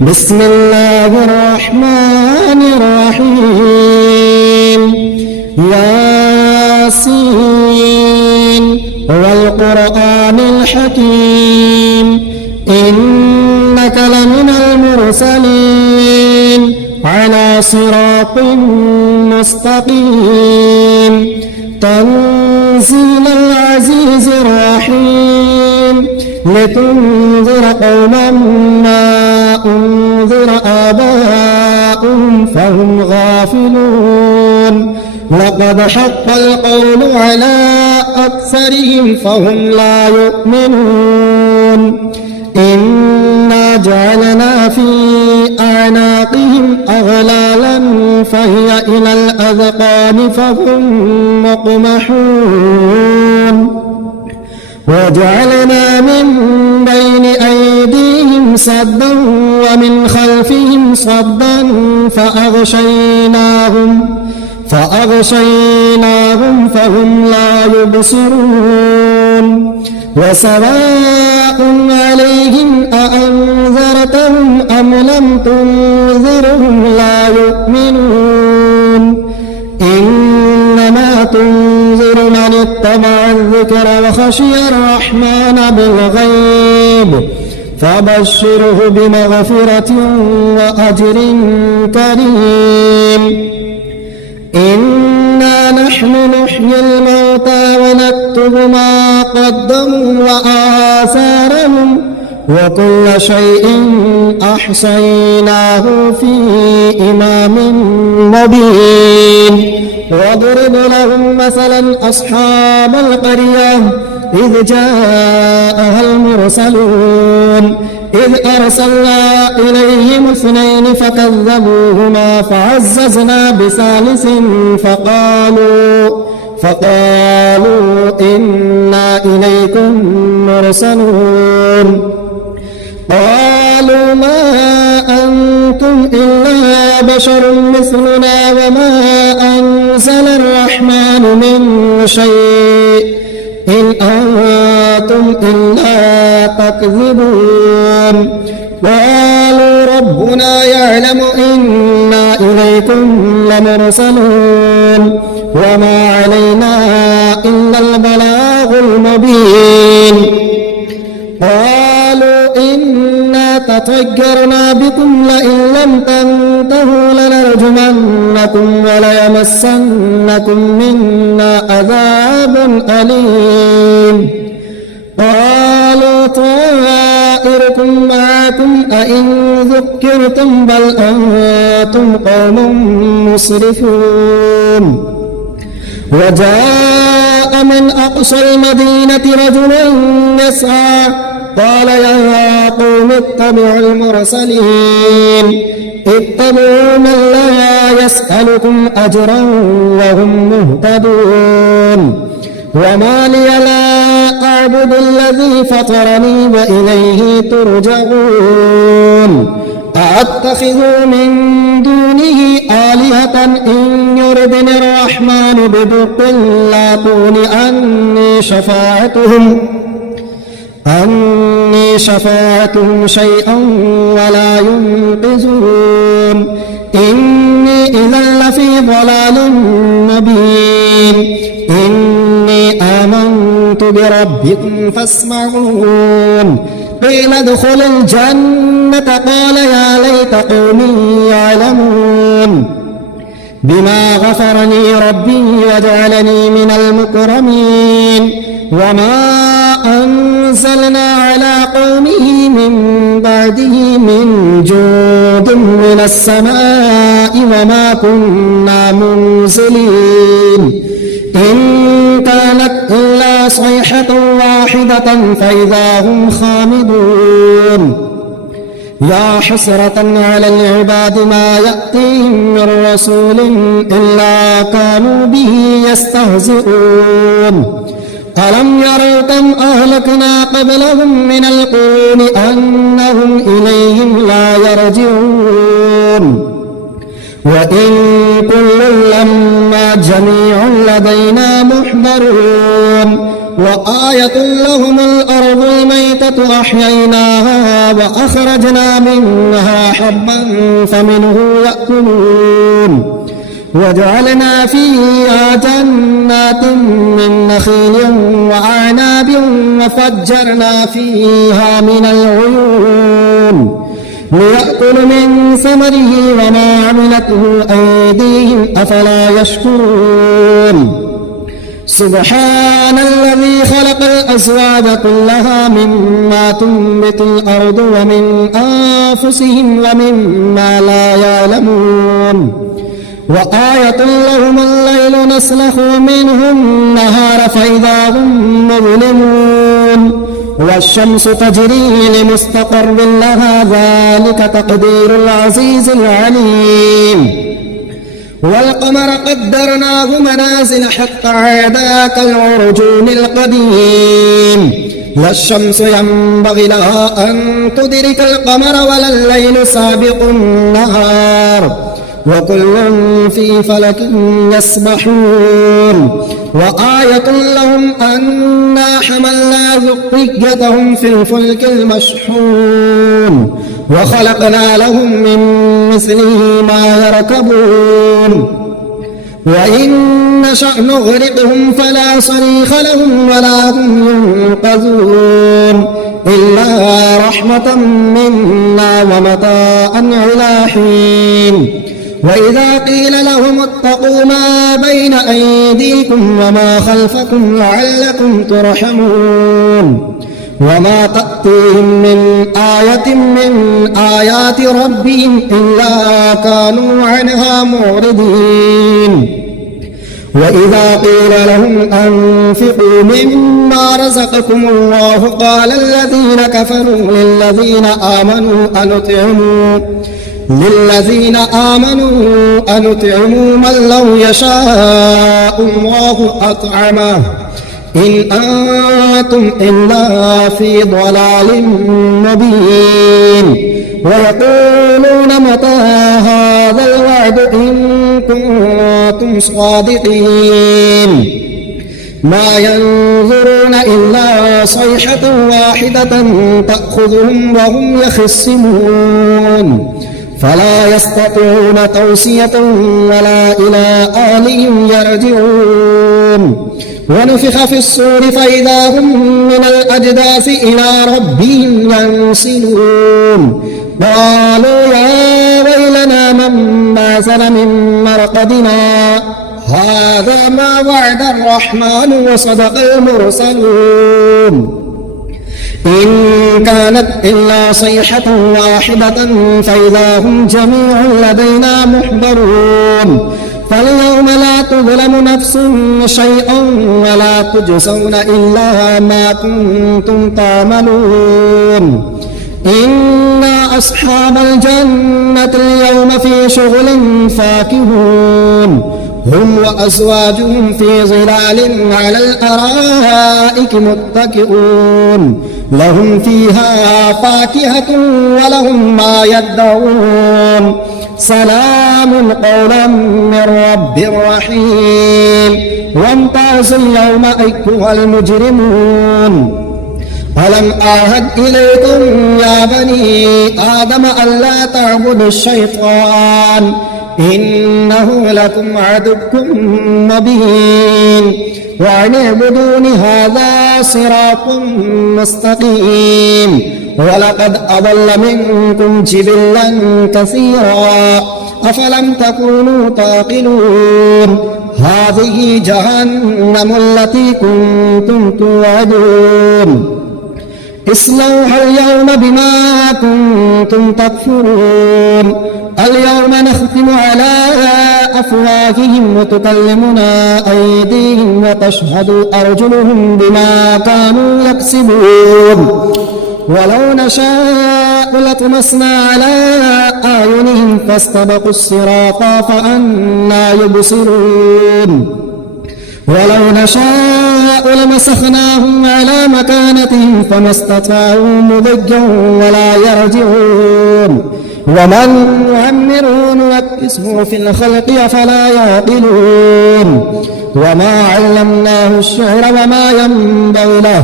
بسم الله الرحمن الرحيم ياسين والقرآن الحكيم إنك لمن المرسلين على صراط مستقيم تنزيل العزيز الرحيم لتنذر قوما ما أنذر آباؤهم فهم غافلون لقد حق القول على أكثرهم فهم لا يؤمنون إنا جعلنا في أعناقهم أغلالا فهي إلى الأذقان فهم مقمحون وجعلنا من بين أيديهم سدا ومن خلفهم صدا فأغشيناهم فهم لا يبصرون وسواء عليهم أأنذرتهم أم لم تنذرهم لا يؤمنون إنما تنذر من اتبع الذكر وخشي الرحمن بالغيب فبشره بمغفرة وأجر كريم إنا نحن نحيي الموتى ونكتب ما قدموا وآثارهم وكل شيء أحصيناه في إمام مبين واضرب لهم مثلا أصحاب القرية إذ جاءها المرسلون إذ أرسلنا إليهم 2 فكذبوهما فعززنا بثالث فقالوا إنا إليكم مرسلون قالوا ما أنتم إلا بشر مثلنا وما أنزل الرحمن من شيء إن أنتم إلا تكذبون قالوا ربنا يعلم إنا إليكم لمرسلون وما علينا إلا البلاغ المبين قالوا إنا تطيرنا بكم لئن لم تنتهوا لنرجمنكم وليمسنكم منا عذاب أليم قالوا طائركم معكم أئن ذكرتم بل أنتم قوم مسرفون وجاء من أقصى المدينة رجل يسعى قال يا قوم اتبعوا المرسلين اتبعوا من لا يسألكم أجرا وهم مهتدون وما لي لا أعبد الذي فطرني وإليه ترجعون أأتخذ من دونه آلهة إن يردني الرحمن بضر لا تغن عني شفاعتهم شيئا ولا ينقذون إني إذا لفي ضلال مبين إني آمنت بربكم فاسمعون قيل ادخل الجنة قال يا ليت قومي يعلمون بما غفرني ربي وجعلني من المكرمين وما أنزلنا على قومه من بعده من جود من السماء وما كنا منزلين إن كانت إلا صيحة واحدة فإذا هم خامدون يا حسرة على العباد ما يأتيهم من رسول إلا كانوا به يستهزئون ألم يروا كم أهلكنا قبلهم من القرون أنهم إليهم لا يرجعون وإن كل لما جميع لدينا محضرون وآية لهم الأرض الميتة أحييناها وأخرجنا منها حبا فمنه يأكلون وجعلنا فيها جنات من نخيل وأعناب وفجرنا فيها من العيون ليأكل من ثمره وما عملته أيديهم أفلا يشكرون سبحان الذي خلق الأزواج كلها مما تنبت الأرض ومن أنفسهم ومما لا يعلمون وآية لهم الليل نسلخ منه النهار فإذا هم مظلمون والشمس تجري لمستقر لها ذلك تقدير العزيز العليم والقمر قدرناه منازل حتى عاد كالعرجون القديم لا الشمس ينبغي لها أن تدرك القمر ولا الليل سابق النهار وكل في فلك يسبحون وآية لهم أنا حملنا ذريتهم في الفلك المشحون وخلقنا لهم من مثله ما يركبون وإن نشأ نغرقهم فلا صريخ لهم ولا هم ينقذون إلا رحمة منا ومتاعا إلى حين وإذا قيل لهم اتقوا ما بين أيديكم وما خلفكم لعلكم ترحمون وما تأتيهم من آية من آيات ربهم إلا كانوا عنها معرضين وإذا قيل لهم أنفقوا مما رزقكم الله قال الذين كفروا للذين آمنوا أنطعموا من لو يشاء الله أطعمه إن أنتم إلا في ضلال مبين ويقولون متى هذا الوعد إن كنتم صادقين ما ينظرون إلا صيحة واحدة تأخذهم وهم يخصمون فلا يستطيعون توصية ولا إلى أهلهم يرجعون ونفخ في الصور فإذا هم من الأجداث إلى ربهم ينسلون قالوا يا ويلنا من بعثنا من مرقدنا هذا ما وعد الرحمن وصدق المرسلون إن كانت إلا صيحة واحدة فإذا هم جميع لدينا محضرون فاليوم لا تظلم نفس شيئا ولا تجزون إلا ما كنتم تعملون إنا أصحاب الجنة اليوم في شغل فاكهون هم وأزواجهم في ظلال على الأرائك متكئون لهم فيها فاكهة ولهم ما يدعون سلام قولا من رب رحيم وامتازوا اليوم أيها المجرمون ألم أعهد إليكم يا بني آدم ألا تعبدوا الشيطان إنه لكم عدو مبين وأن اعبدون هذا صراط مستقيم ولقد أضل منكم جبلا كثيرا أفلم تكونوا تعقلون هذه جهنم التي كنتم توعدون اصلوها اليوم بما كنتم تكفرون اليوم نختم على أفواههم وتكلمنا أيديهم وتشهد أرجلهم بما كانوا يكسبون ولو نشاء لطمسنا على أعينهم فاستبقوا الصراط فأنى يبصرون ولو نشاء لمسخناهم على مكانتهم فما استطاعوا مضجا ولا يرجعون ومن نعمره ننكسه في الخلق أفلا يعقلون وما علمناه الشعر وما ينبغي له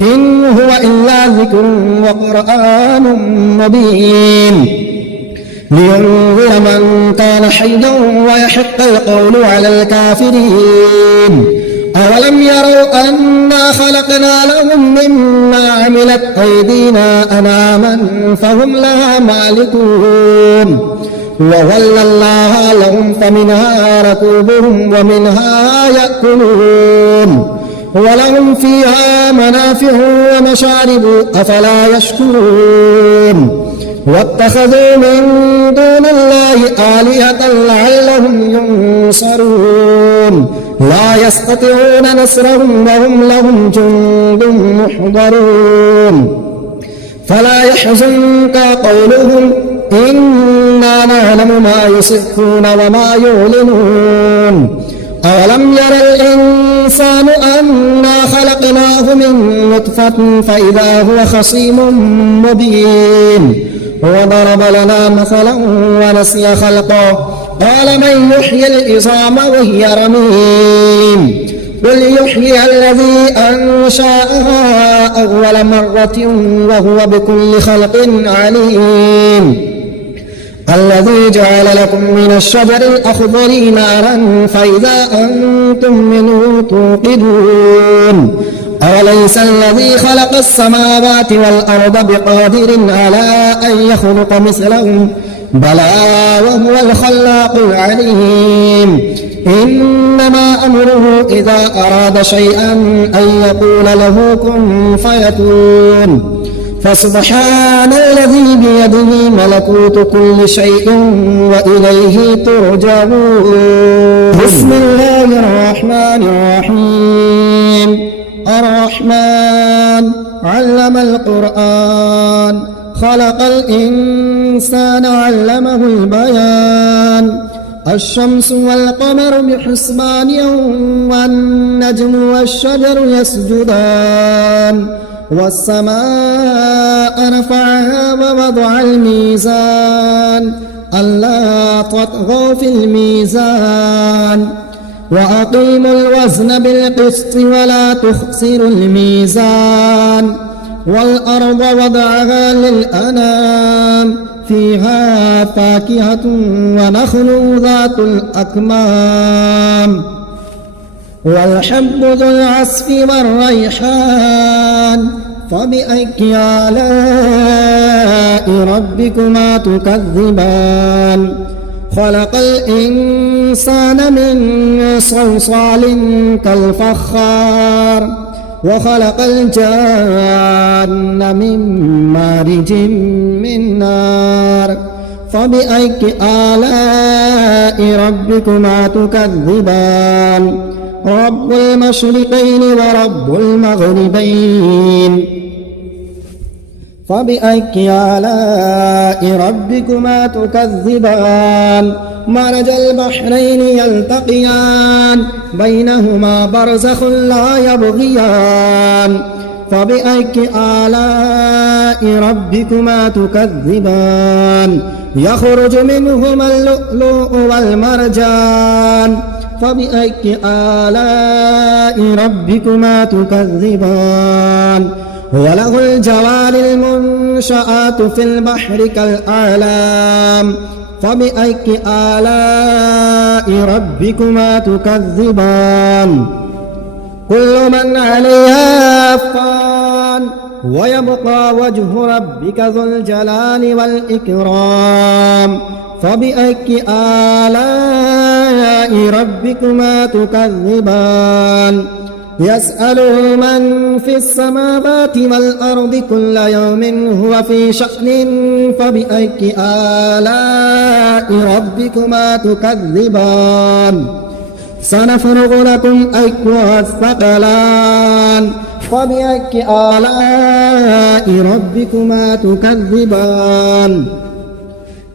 إن هو إلا ذكر وقرآن مبين لينذر من كان حيا ويحق القول على الكافرين أولم يروا أنا خلقنا لهم مما عملت أيدينا أنعاما فهم لها مالكون وظللناها لهم فمنها ركوبهم ومنها يأكلون ولهم فيها منافع ومشارب أفلا يشكرون واتخذوا من دون الله آلهة لعلهم ينصرون لا يستطيعون نصرهم وهم لهم جند محضرون فلا يحزنك قولهم إنا نعلم ما يسرون وما يعلنون أولم ير الإنسان أنا خلقناه من نطفة فإذا هو خصيم مبين وضرب لنا مثلا ونسي خلقه قال من يحيي العظام وهي رميم قل يحيي الذي أنشأها أول مرة وهو بكل خلق عليم الذي جعل لكم من الشجر الأخضر نارا فإذا أنتم منه توقدون أوليس الذي خلق السماوات والأرض بقادر على أن يخلق مثلهم بلى وهو الخلاق العليم إنما أمره إذا أراد شيئا أن يقول له كن فيكون فسبحان الذي بيده ملكوت كل شيء وإليه ترجعون بسم الله الرحمن الرحيم الرحمن علم القرآن خلق الإنسان علمه البيان الشمس والقمر بحسبان والنجم والشجر يسجدان والسماء رفعها ووضع الميزان ألا تطغوا في الميزان وأقيموا الوزن بالقسط ولا تخسروا الميزان والأرض وضعها للأنام فيها فاكهة ونخل ذات الأكمام والحب ذو العصف والريحان فبأي آلاء ربكما تكذبان خلق الإنسان من صلصال كالفخار وخلق الجان من مارج من نار فبأي آلاء ربكما تكذبان رب المشرقين ورب المغربين فبأي آلاء ربكما تكذبان مرج البحرين يلتقيان بينهما برزخ لا يبغيان فبأي آلاء ربكما تكذبان يخرج منهما اللؤلؤ والمرجان فبأي آلاء ربكما تكذبان وله الجوار المنشآت في البحر كالأعلام فبأي آلاء ربكما تكذبان كل من عليها فان ويبقى وجه ربك ذو الجلال والإكرام فبأي آلاء ربكما تكذبان يسأله من في السماوات والأرض كل يوم هو في شأن فبأي آلاء ربكما تكذبان سنفرغ لكم أيها الثقلان فبأي آلاء ربكما تكذبان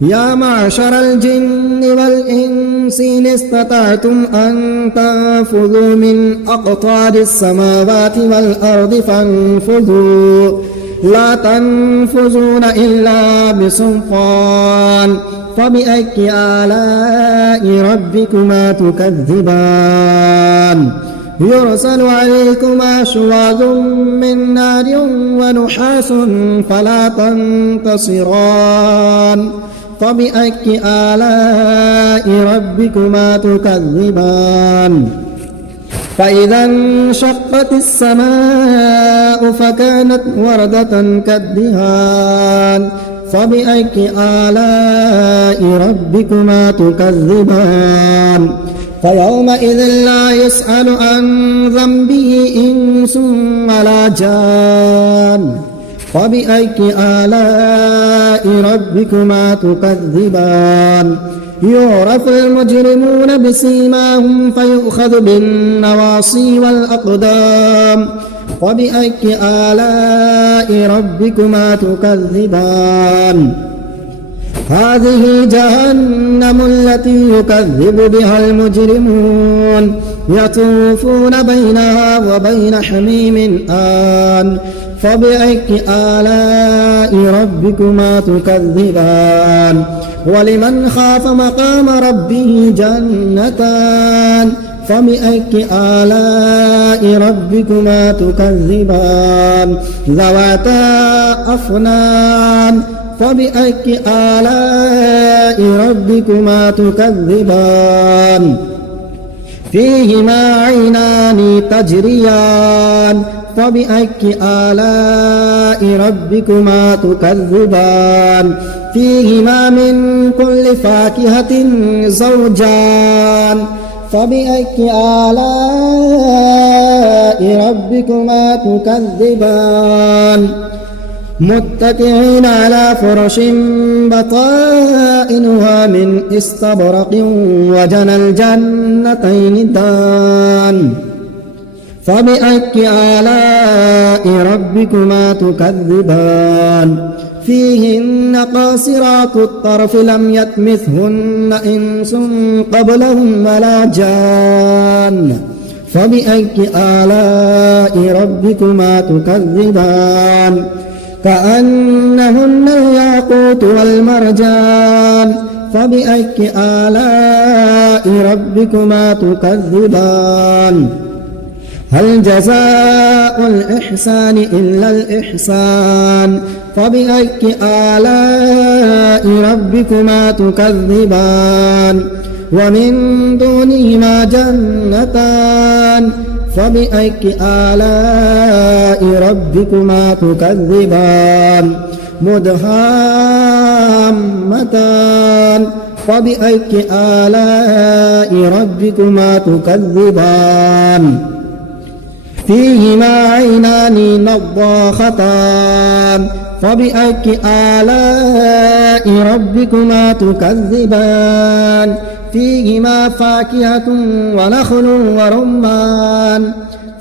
يا معشر الجن والإنس إن استطعتم أن تنفذوا من أقطار السماوات والأرض فانفذوا لا تنفذون إلا بسلطان فبأي آلاء ربكما تكذبان يرسل عليكما شواظ من نار ونحاس فلا تنتصران فبأي آلاء ربكما تكذبان فإذا انشقت السماء فكانت وردة كالدهان فبأي آلاء ربكما تكذبان فيومئذ لا يسأل عن ذنبه إنس ولا جان فبأي آلاء ربكما تكذبان يعرف المجرمون بسيماهم فيؤخذ بالنواصي والأقدام فبأي آلاء ربكما تكذبان هذه جهنم التي يكذب بها المجرمون يطوفون بينها وبين حميم آن فبأي آلاء ربكما تكذبان ولمن خاف مقام ربه جنتان فبأي آلاء ربكما تكذبان ذواتا أفنان فبأي آلاء ربكما تكذبان فيهما عينان تجريان فبأي آلاء ربكما تكذبان فيهما من كل فاكهة زوجان فبأي آلاء ربكما تكذبان متكئين على فرش بطائنها من استبرق وجنى الجنتين دان فبأي آلاء ربكما تكذبان فيهن قاصرات الطرف لم يطمثهن إنس قبلهم ولا جان فبأي آلاء ربكما تكذبان كأنهن الياقوت والمرجان فبأي آلاء ربكما تكذبان هل جزاء الإحسان إلا الإحسان فبأي آلاء ربكما تكذبان ومن دونهما جنتان فبأي آلاء ربكما تكذبان مدهامتان فبأي آلاء ربكما تكذبان فيهما عينان نضاختان فبأي آلاء ربكما تكذبان فيهما فاكهة ونخل ورمان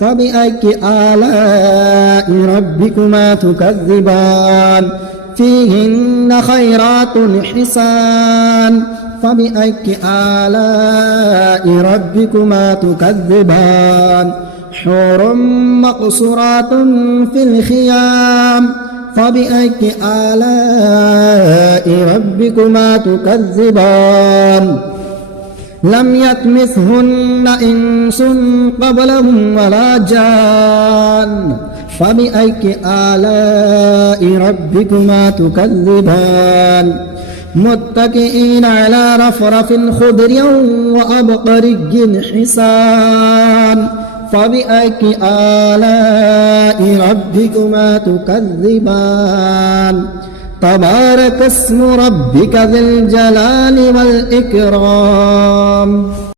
فبأي آلاء ربكما تكذبان فيهن خيرات حسان فبأي آلاء ربكما تكذبان حور مقصورات في الخيام فبأي آلاء ربكما تكذبان لم يطمثهن إنس قبلهم ولا جان فبأي آلاء ربكما تكذبان متكئين على رفرف خضر وأبقري حسان فبأي آلاء ربكما تكذبان تبارك اسم ربك ذي الجلال والإكرام